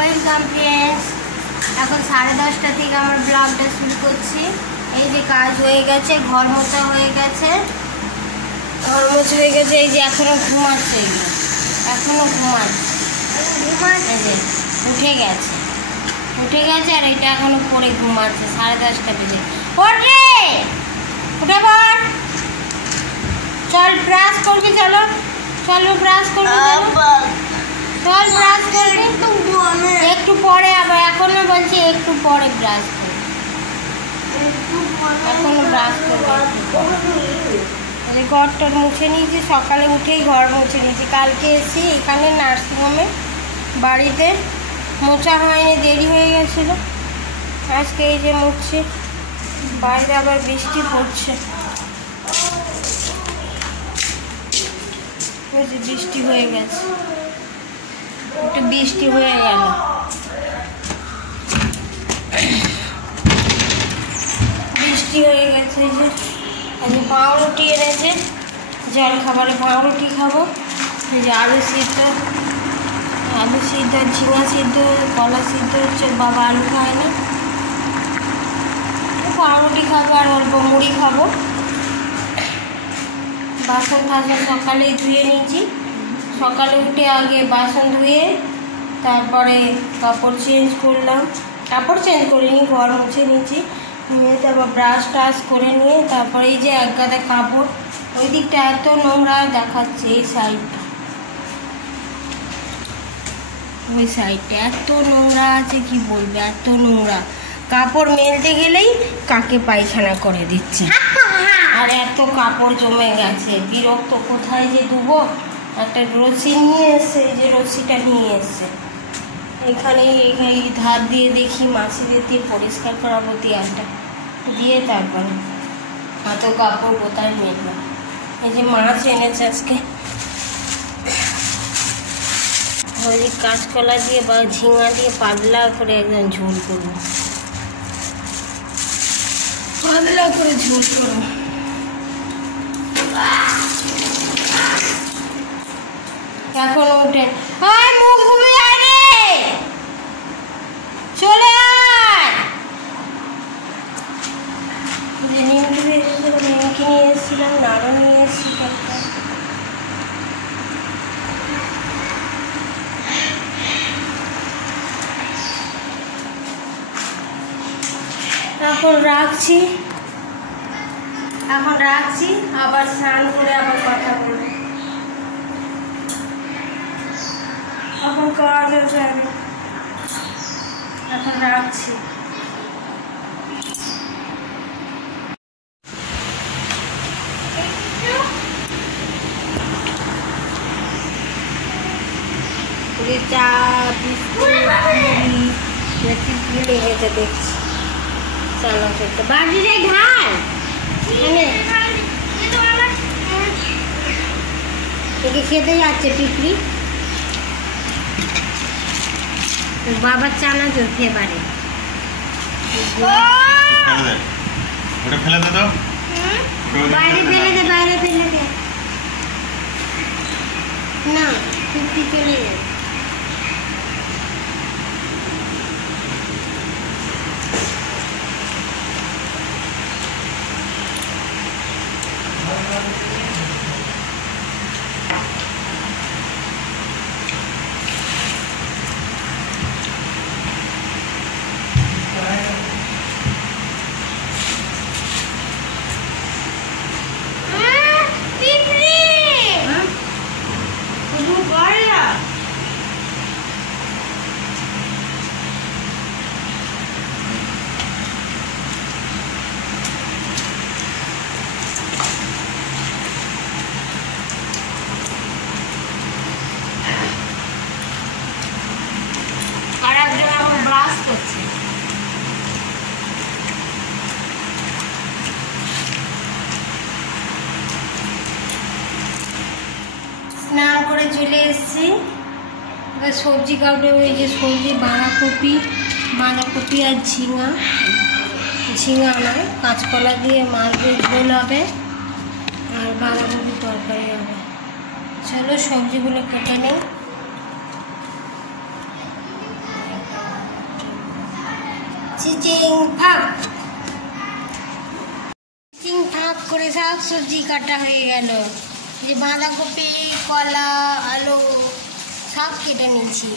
Welcome friends. এখন 10:30 থেকে আমার ব্লগটা শুরু করছি। এই যে কাজ হয়ে গেছে, ঘর মোছা হয়ে গেছে, এই যে এখনো ঘুমাচ্ছে, এখনো ঘুমাচ্ছে যে উঠে গেছে আর এটা এখনো পরে ঘুমাচ্ছে। 10:30 বেজে ওঠে পর, চল ব্রাশ করবি, চলো ব্রাশ করবি, চল ব্রাশ করবি একটু পরে, আবার এখনো বলছি একটু পরে ব্রাশ করবি, এখনো ব্রাশ করবি। ঘরটা মুছে নিয়েছি, সকালে উঠেই ঘর মুছে নিয়েছি। কালকে এসেছি এখানে নার্সিংহোমে, বাড়িতে মোছা হয়নি, দেরি হয়ে গেছিলো। আজকে এই যে মুছছি, বাইরে আবার বৃষ্টি পড়ছে, বৃষ্টি হয়ে গেছে, একটু বৃষ্টি হয়ে গেল। বৃষ্টি হয়ে গেছে। যে আজকে পাউরুটি এনেছে, জল খাবারে পাউরুটি খাবো। এই যে আলু সিদ্ধ, ঝিঙা সিদ্ধ, কলা সিদ্ধ হচ্ছে, বাবা আলু খায় না। পাউরুটি খাবো আর অল্প মুড়ি খাবো। বাসন সকালেই ধুয়ে নিয়েছি। সকালে উঠে আগে বাসন ধুয়ে তারপরে কাপড় চেঞ্জ করলাম, কাপড় চেঞ্জ করিনি, ঘর মুছে নিয়েছি। নিয়ে তারপর ব্রাশ টাশ করে নিয়ে তারপরে এই যে এক গাদা কাপড়, ওই দিকটা এত নোংরা দেখাচ্ছে, এই সাইডটা, ওই সাইডটা এত নোংরা আছে, কি বলবে, এত নোংরা। কাপড় মেলতে গেলেই কাকে পায়খানা করে দিচ্ছে, আর এত কাপড় জমে গেছে, বিরক্ত। কোথায় যে ধুবো? একটা রশি নিয়ে এসছে, এই যে রশিটা নিয়ে এসছে, এখানে ধার দিয়ে দেখি মাছিদের দিয়ে পরিষ্কার করাবো, দেয়ালটা দিয়ে তারপরে এত কাপড় কোথায় মেলবো। এই যে মাছ এনেছে আজকে, ওই কাঁচকলা দিয়ে বা ঝিঙা দিয়ে পাতলা করে একদম ঝোল করবো, পাতলা করে ঝোল করবো। এখন উঠে মুখ ধুবি, আরে চলে আয়। নিমকি নিয়ে এসেছিলাম, নাড়ু নিয়ে এসেছি। এখন রাখছি, আবার স্নান করে আবার কথা বলবো। এখন কাজ আছে, এখন রাখছি। চা বিস্কুট লেগেছে দেখছি, চালা করতে বাড়িরে ঢাল একে খেতে যাচ্ছে পিঁপড়ি। বাবার চানা জোর ফেবারে, বাইরে ফেলে দে না, পিঁপড়ি চলে যাবে। স্নান করে চলে এসেছি, এবার সবজি কাটবে। ওই যে সবজি বাঁধাকপি আর ঝিঙা নয়, কাঁচকলা দিয়ে মাছের ঝোল হবে আর বাঁধাকপির তরকারি হবে। চলো সবজিগুলো কেটে নিই। চিচিং ফাঁক চিচিং ফাঁক করে সব সবজি কাটা হয়ে গেল। যে বাঁধাকপি, কলা, আলু সব কেটে নিয়েছি।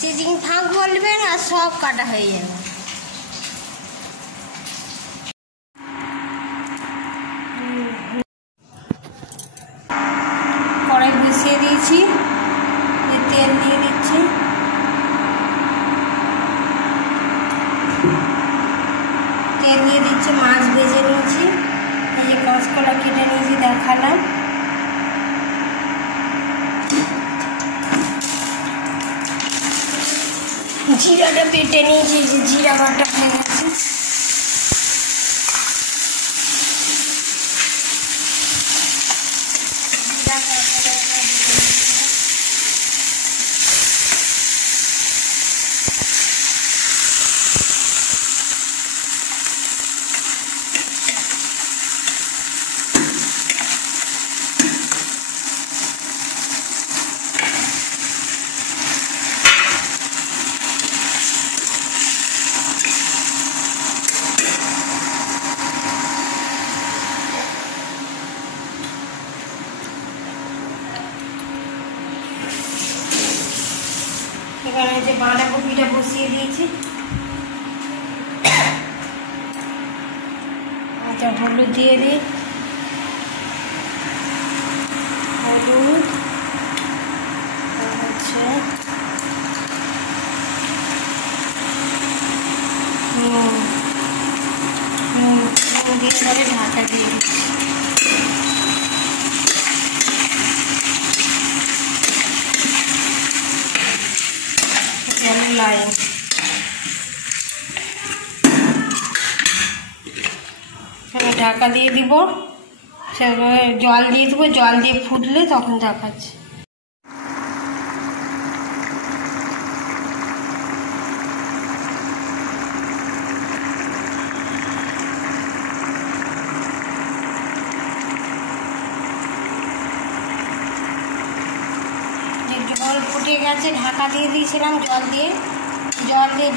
চিচিং ফাঁক বলবেন আর সব কাটা হয়ে যাবে। কড়াই বসিয়ে দিয়েছি, তেল দিয়ে দিচ্ছি। তেল দিয়ে দিচ্ছি, মাছ ভেজে নিয়েছি। এই যে কাঁচকলা কেটে নিয়েছি দেখালাম। জিরাটা বেটে নিয়েছি, যে জিরা বাটা হয়ে গেছে। এখানে যে বাঁধাকপিটা বসিয়ে দিয়েছি। আচ্ছা, হলুদ দিয়ে দিই, হলুদ হচ্ছে দিয়ে ধরে ঢাকা দিয়ে দিচ্ছি। লাইন ঢাকা দিয়ে দিব, জল দিয়ে দেবো, জল দিয়ে ফুটলে তখন দেখাচ্ছি। জল ফুটে গেছে, ঢাকা দিয়ে দিয়েছিলাম, জল দিয়ে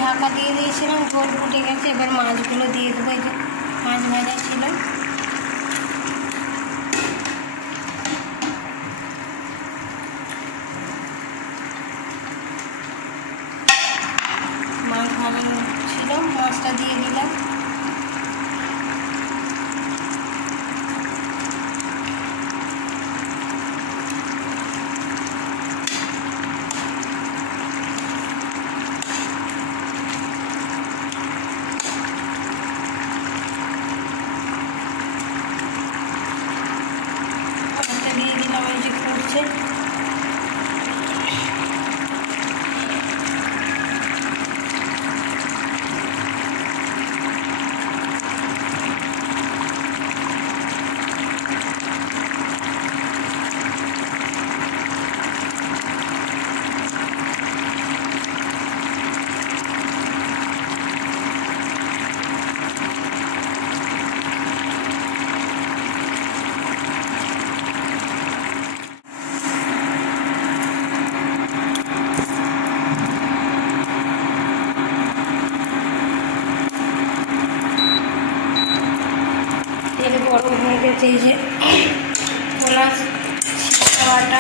ঢাকা দিয়ে দিয়েছিলাম, জল ফুটে গেছে। এবার মাছগুলো দিয়ে দেবো। এই যে মাছ ভাজা ছিল, মাছ ভাজা ছিল, মাছটা দিয়ে দিলাম। দিয়ে দিলাম, এই যে ফুটছে। তেল গরম হয়ে গেছে। এই যে কলা বাটা,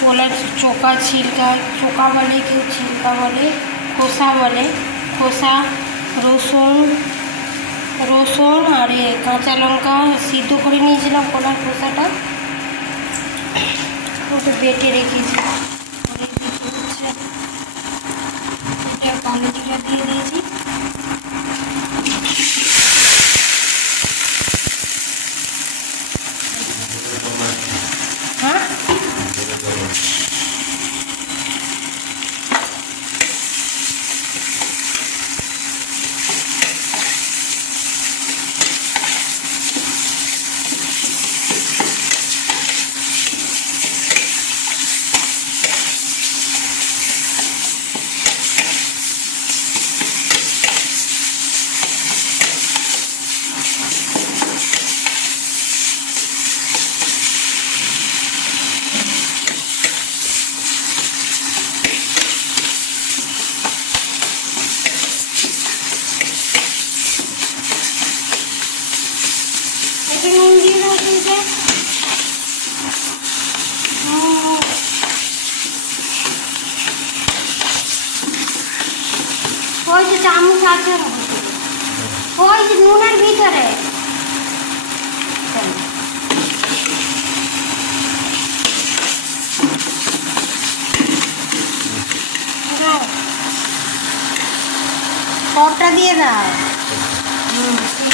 কলার চোকা ছিলকা, চোকা বলে, কেউ ছিলকা বলে, খোসা বলে, খোসা, রসুন আর কাঁচা লঙ্কা সিদ্ধ করে নিয়েছিলাম। কলার খোসাটা ওটা বেটে রেখেছি। কালো জিরা দিয়ে দিয়েছি। হ্যাঁ, তুলছে। ওই যে চামচ আছে, ওই যে নুনের ভিতরে। সবটা দিয়ে দাও। ঠিক আছে।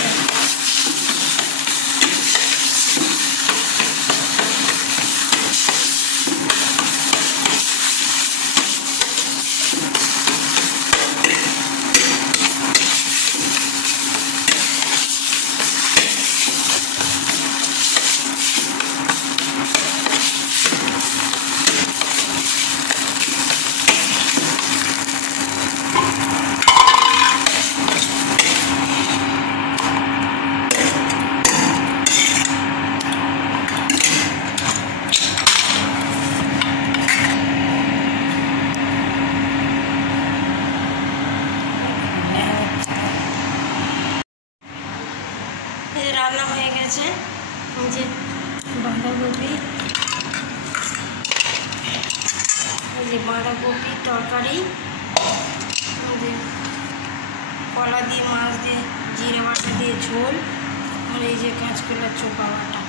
রান্না হয়ে গেছে। যে বাঁধাকপি, যে বাঁধাকপির তরকারি, কলা দিয়ে মাছ দিয়ে জিরে বাটা দিয়ে ঝোল, আর এই যে কাঁচকলার চোপা বাটা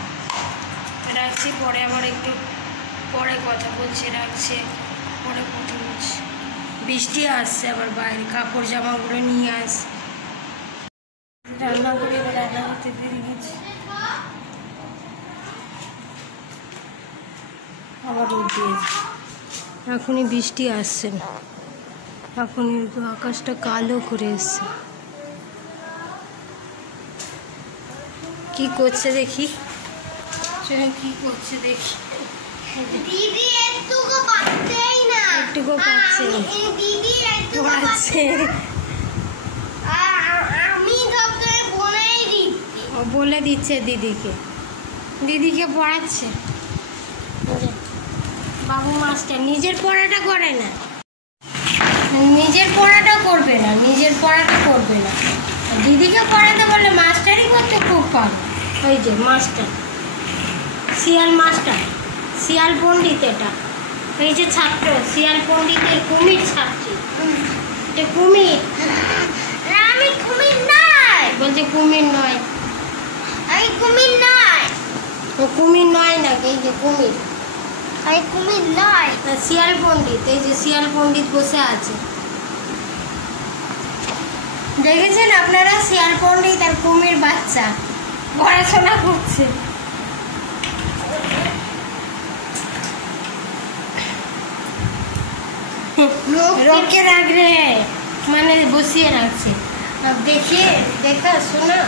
রাখছি। পরে আবার একটু পরে কথা বলছি, রাখছে পরে কথা বলছি। বৃষ্টি আসছে আবার বাইরে, কাপড় জামাগুলো নিয়ে আসছে। রান্না করে এবার রান্না করতে পেরে গেছি। আবার রোদ দিয়েছে, এখনই বৃষ্টি আসছে না, এখনই আকাশটা কালো করে এসছে। কি করছে দেখি, কি করছে দেখি। দিদি একটুকু পাচ্ছেই না, একটুকু পাচ্ছে না, দিদি একটু পাচ্ছে। আমি সবসময় বলেই দিচ্ছি। ও বলে দিচ্ছে দিদিকে, দিদিকে পড়াচ্ছে। বাবু মাস্টার নিজের পড়াটা করে না, নিজের পড়াটা করবে না, নিজের পড়াটা করবে না। দিদিকে পড়াতে বললে মাস্টারই করতে খুব পারে। ওই যে মাস্টার, শিয়াল মাস্টার, শিয়াল পণ্ডিত। এটা এই যে ছাত্র, শিয়াল পণ্ডিতের কুমির ছাত্রী। এটা কুমির। আমি কুমির নয়, বলছে কুমির নয়, আমি কুমির নয়, ও কুমির নয় না, এই যে কুমির, আমি কুমির নয়। শিয়াল পণ্ডিত। এই যে শিয়াল পণ্ডিত বসে আছে, দেখেছেন আপনারা? শিয়াল পণ্ডিত আর কুমির বাচ্চা পড়াশোনা করছে। রোকে রাখলে মানে বসিয়ে রাখছে। দেখিয়ে দেখা শোনা,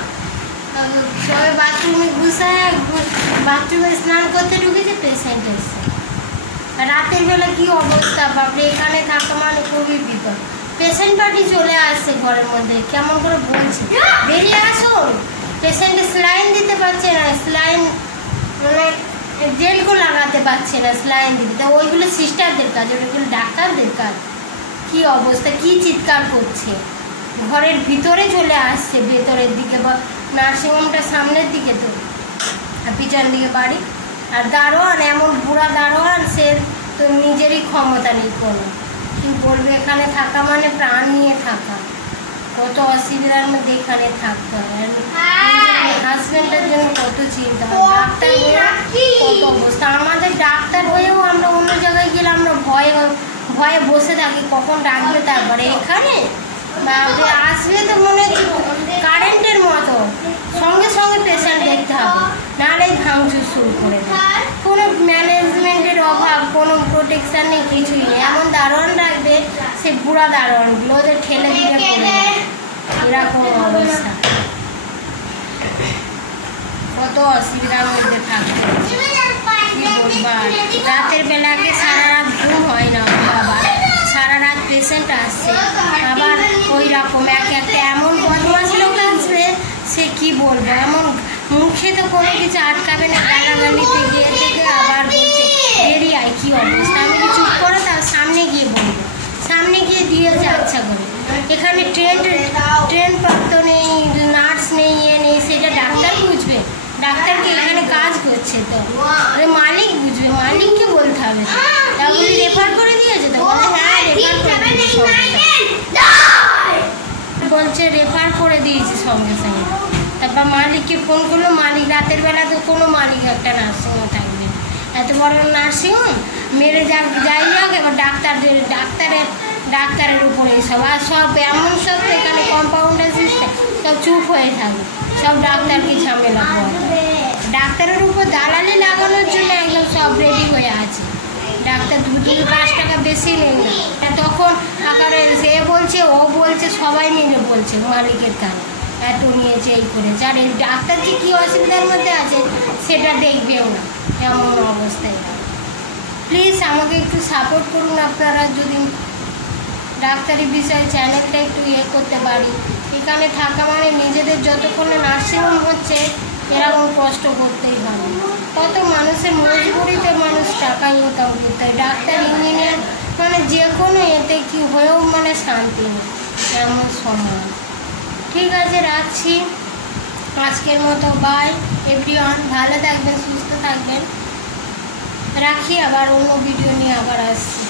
সবাই বাথরুমে ঘুষায়, বাথরুমে স্নান করতে ঢুকেছে, পেশেন্ট এসছে। রাতের বেলা কি অবস্থা বাপরে, এখানে থাকা মানে খুবই বিপদ। পেশেন্ট পার্টি চলে আসছে ঘরের মধ্যে, কেমন করে বলছে বেরিয়ে আসুন। পেশেন্টে স্লাইন দিতে পারছে না, স্লাইন মানে জেলকো লাগাতে পারছে না, স্লাইন দিতে। তা ওইগুলো সিস্টারদের কাজ, ওইগুলো ডাক্তারদের কাজ। কি অবস্থা, কি চিৎকার করছে, ঘরের ভিতরে চলে আসছে, ভেতরের দিকে বা নার্সিংহোমটা সামনের দিকে তো, আর পিছন দিকে বাড়ি। আর দারোয়ান এমন বুড়া দারোয়ান, সে তো নিজেরই ক্ষমতা নেই কোনো। কি বলবে, এখানে থাকা মানে প্রাণ নিয়ে থাকা, কত অসুবিধার মধ্যে এখানে থাকতে হয়। হাজবেন্ডের জন্য কত চিন্তা, ডাক্তার কত অবস্থা। আমাদের ডাক্তার হয়েও আমরা অন্য জায়গায় গেলে আমরা ভয়ে ভয়ে বসে থাকি, কখন ডাকবে। তারপরে এখানে আসবে তো মনে হচ্ছে কারেন্টের মতো, সঙ্গে সঙ্গে পেশেন্ট দেখতে হবে, নাহলে ভাঙচুর শুরু করে দেয়। কোনো ম্যানেজমেন্টের অভাব, কোনো প্রোটেকশন নেই, কিছুই নেই। এমন দারোয়ান রাখবে, সে বুড়া দারোয়ানগুলো ওদের ঠেলে দিলে পড়ে যায়, এরকম অবস্থা। কত অসুবিধার মধ্যে থাকতে রাতের বেলাকে সারা রাত ঘুম হয় না বাবা, সারা রাত পেশেন্ট আসছে। আবার ওই রকম একটা এমন বদমাশ লোক আসবে, সে কি বলবো, এমন মুখে তো কোনো কিছু আটকাবে না, গালাগালিতে গিয়ে থেকে আবার বলছে বেরিয়ে আয়। কি অবস্থা, আমি কি চুপ করে তার সামনে গিয়ে বলবো, সামনে গিয়ে দিয়েছে আচ্ছা করে। এখানে ট্রেন প্রাপ্ত নেই, নার্স নেই, নেই, সেটা ডাক্তার বুঝবে। ডাক্তারকে এখানে কাজ তো আরে মালিক বুঝবে, মালিককে বলতে হবে। তারপরে রেফার করে দিয়েছে তো, বলে হ্যাঁ রেফার করে দিয়েছে, বলছে রেফার করে দিয়েছি সঙ্গে সঙ্গে। তারপর মালিককে ফোন করলো, মালিক রাতের বেলা তো কোনো মালিক একটা নার্সিংহোম থাকবে, এত বড় নার্সিংহোম মেরে যাক যাই যাক, এবার ডাক্তারের উপরে সব, আর সব এমন সব তো এখানে কম্পাউন্ডার সিস্টেম, সব চুপ হয়ে থাকে, সব ডাক্তারকে ঝামেলা করে। ডাক্তারের উপর দালালি লাগানোর জন্য একদম সব রেডি হয়ে আছে, ডাক্তার 2-5 টাকা বেশি নেই না। তখন আকারে সে বলছে, ও বলছে, সবাই মিলে বলছে মালিকের কানে এত নিয়েছে, এই করেছে। আর এই ডাক্তার যে কী অসুবিধার মধ্যে আছে সেটা দেখবেও না, এমন অবস্থায়। প্লিজ আমাকে একটু সাপোর্ট করুন আপনারা, যদি ডাক্তারি বিষয়ে চ্যানেলটা একটু করতে পারি। এখানে থাকা মানে নিজেদের যতক্ষণে নার্সিংহোম হচ্ছে এরকম কষ্ট করতেই হবে। কত মানুষের মজবুরিতে মানুষ টাকা ইনকাম করতে হয়, ডাক্তার ইঞ্জিনিয়ার মানে যে কোনো এতে কি হয়েও মানে শান্তি নেই, এমন সময়। ঠিক আছে, রাখছি আজকের মতো, বাই এভরিওয়ান, ভালো থাকবেন, সুস্থ থাকবেন, রাখি। আবার অন্য ভিডিও নিয়ে আবার আসছি।